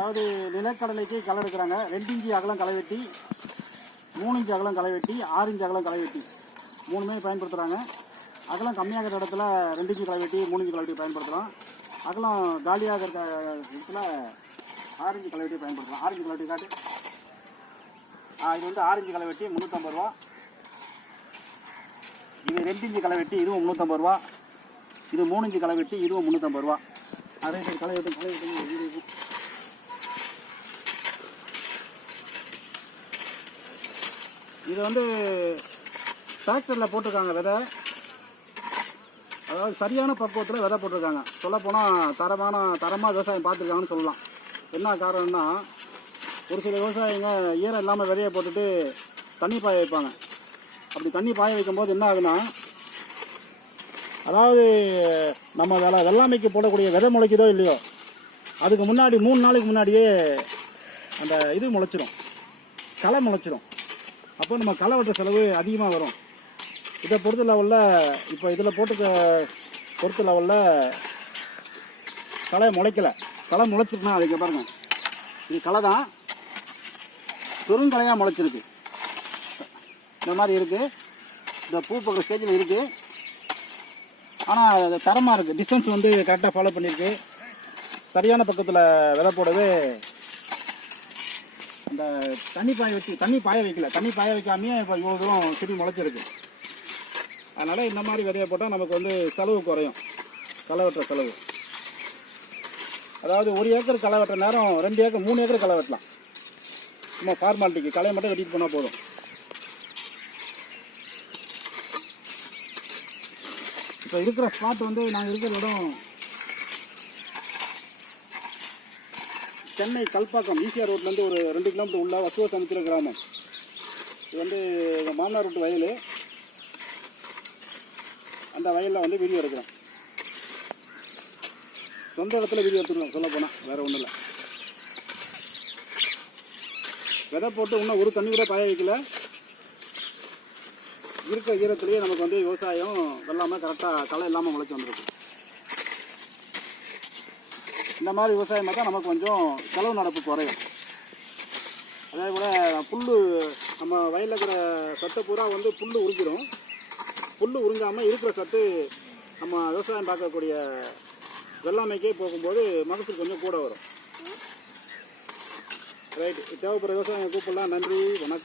அதாவது நிலக்கடலைக்கு களை எடுக்கிறாங்க. 2 இன்ச்சு அகலம் களை வெட்டி, 3 இன்ச்சு அகலம் களை வெட்டி, 6 இன்ச்சு அகலம் களை வெட்டி மூணுமே பயன்படுத்துகிறாங்க. அகலம் கம்மியாகிற இடத்துல 2 இன்ச்சு களை வெட்டி 3 இன்ச்சு களை வெட்டி பயன்படுத்துகிறோம். அகலம் காலியாக இருக்க இடத்துல 6 இன்ச்சு களை வெட்டி பயன்படுத்துகிறோம். 6 இன்ச்சு களை வெட்டி காட்டு. இது வந்து 6 இன்ச்சு களை வெட்டி 350 ரூபா. இது 2 இன்ச்சு களை வெட்டி இதுவும் 350 ரூபா. இது 3 இன்ச்சு களை வெட்டி இதுவும் 350 ரூபா. அதே சரி களை வெட்டும். இது வந்து டிராக்டரில் போட்டிருக்காங்க விதை. அதாவது சரியான பக்குவத்தில் விதை போட்டிருக்காங்க. சொல்லப்போனால் தரமாக விவசாயம் பார்த்துருக்காங்கன்னு சொல்லலாம். என்ன காரணம்னா, ஒரு சில விவசாயிங்க ஈரம் இல்லாமல் விதையை போட்டுட்டு தண்ணி பாய வைப்பாங்க. அப்படி தண்ணி பாய வைக்கும்போது என்ன ஆகுனா, அதாவது நம்ம வெள்ளாமைக்கு போடக்கூடிய விதை முளைக்குதோ இல்லையோ, அதுக்கு முன்னாடி 3 நாளைக்கு முன்னாடியே அந்த இது முளைச்சிடும், களை முளைச்சிடும். அப்போ நம்ம களை வெட்டுற செலவு அதிகமாக வரும். இதை பொறுத்த லெவலில் இப்போ இதில் பொறுத்த லெவலில் களை முளைக்கலை. களை முளைச்சிருக்குன்னா அதுக்கு பாருங்கள், இது களை தான், பெருங்கலையாக முளைச்சிருக்கு. இந்த மாதிரி இருக்குது. இந்த பூ பக்கம் ஸ்டேஜில் இருக்குது. ஆனால் அது தரமாக இருக்குது. டிஸ்டன்ஸ் வந்து கரெக்டாக ஃபாலோ பண்ணியிருக்கு. சரியான பக்கத்தில் விதை போடவே அந்த தண்ணி பாய வைக்கல. தண்ணி பாய வைக்காமையே இப்போ இவ்வளோ தூரம் செடி முளைச்சிருக்கு. அதனால் இந்த மாதிரி விதையை போட்டால் நமக்கு வந்து செலவு குறையும், களை வெட்டுற செலவு. அதாவது 1 ஏக்கர் களை வெட்டுற நேரம் 2 ஏக்கர் 3 ஏக்கர் களை வெட்டலாம். சும்மா ஃபார்மாலிட்டிக்கு களையை மட்டும் வெட்டிட்டு போனால் போதும். இப்போ இருக்கிற ஸ்பாட் வந்து நாங்கள் இருக்கிற இடம் சென்னை கல்பாக்கம் ஈசிஆர் ரோட்லேருந்து ஒரு 2 கிலோமீட்டர் உள்ள வசுவ சமுத்திர கிராமம். இது வந்து எங்கள் மாமனார் வீட்டு வயல். அந்த வயலில் வந்து வீடியோ எடுக்கிறோம். சொந்த இடத்துல வீடியோ எடுத்துருக்கோம். சொல்ல போனால் வேறு ஒன்றும் இல்லை. விதை போட்டு இன்னும் ஒரு தண்ணி கூட பாய வைக்கல. இருக்க ஈரத்துலேயே நமக்கு வந்து விவசாயம் வெள்ளாமல் கரெக்டாக களை இல்லாமல் முளைச்சி வந்துருக்கு. இந்த மாதிரி விவசாயம் பார்த்தா நமக்கு கொஞ்சம் செலவு நடப்பு குறையும். அதே போல் புல், நம்ம வயலில் இருக்கிற சத்தை பூரா வந்து புல் உறிஞ்சிடும். புல் உறிஞ்சாமல் இருக்கிற சத்து நம்ம விவசாயம் பார்க்கக்கூடிய வெள்ளாமைக்கே போகும்போது மகசூல் கொஞ்சம் கூட வரும். ரைட், தேவைப்படுற விவசாயம் கூப்பிடலாம். நன்றி, வணக்கம்.